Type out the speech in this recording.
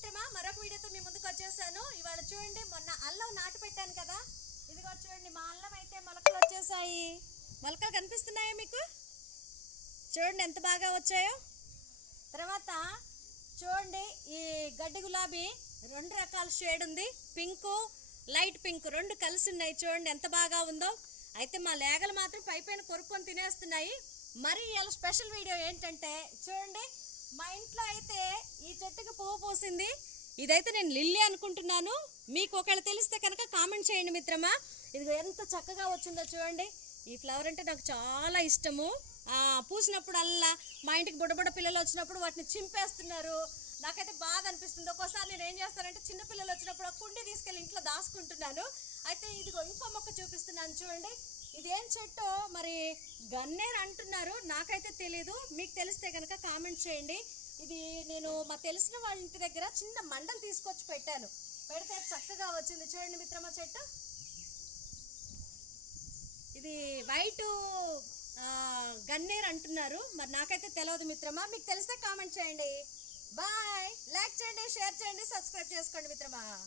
మిత్రమా, మరొక వీడియోతో మీ ముందుకు వచ్చేసాను. ఇవాళ చూడండి, మొన్న అల్లం నాటు పెట్టాను కదా, ఇదిగో చూడండి మా అల్లం అయితే మొలకలు వచ్చేసాయి. మొలకలు కనిపిస్తున్నాయా మీకు? చూడండి ఎంత బాగా వచ్చాయో. తర్వాత చూడండి, ఈ గడ్డి గులాబీ రెండు రకాల షేడ్ ఉంది, పింకు లైట్ పింక్ రెండు కలిసి ఉన్నాయి. చూడండి ఎంత బాగా ఉందో. అయితే మా లేగలు మాత్రం పైపైన కొరుక్కొని తినేస్తున్నాయి. మరి ఇలా స్పెషల్ వీడియో ఏంటంటే చూడండి, మా ఇంట్లో అయితే ఈ చెట్టుకి పువ్వు పూసింది. ఇదైతే నేను లిల్లీ అనుకుంటున్నాను. మీకు ఒకవేళ తెలిస్తే కనుక కామెంట్ చేయండి మిత్రమా. ఇది ఎంత చక్కగా వచ్చిందో చూడండి. ఈ ఫ్లవర్ అంటే నాకు చాలా ఇష్టము. పూసినప్పుడల్లా మా ఇంటికి బుడబుడ పిల్లలు వచ్చినప్పుడు వాటిని చింపేస్తున్నారు. నాకైతే బాధ అనిపిస్తుంది. ఒక్కోసారి నేను ఏం చేస్తానంటే చిన్న పిల్లలు వచ్చినప్పుడు ఆ కుండి తీసుకెళ్ళి ఇంట్లో దాచుకుంటున్నాను. అయితే ఇదిగో ఇంకో మొక్క చూపిస్తున్నాను చూడండి. ఇదేం చెట్టు మరి గన్నేరు అంటున్నారు, నాకైతే తెలీదు. మీకు తెలిస్తే కనుక కామెంట్ చేయండి. ఇది నేను మా తెలిసిన వాళ్ళ ఇంటి దగ్గర చిన్న మండలు తీసుకొచ్చి పెట్టాను. పెడితే చక్కగా వచ్చింది. చూడండి మిత్రమా చెట్టు. ఇది వైట్ గన్నేరు అంటున్నారు, మరి నాకైతే తెలియదు మిత్రమా. మీకు తెలిస్తే కామెంట్ చేయండి. బాయ్. లైక్ చేయండి, షేర్ చేయండి, సబ్స్క్రైబ్ చేసుకోండి మిత్రమా.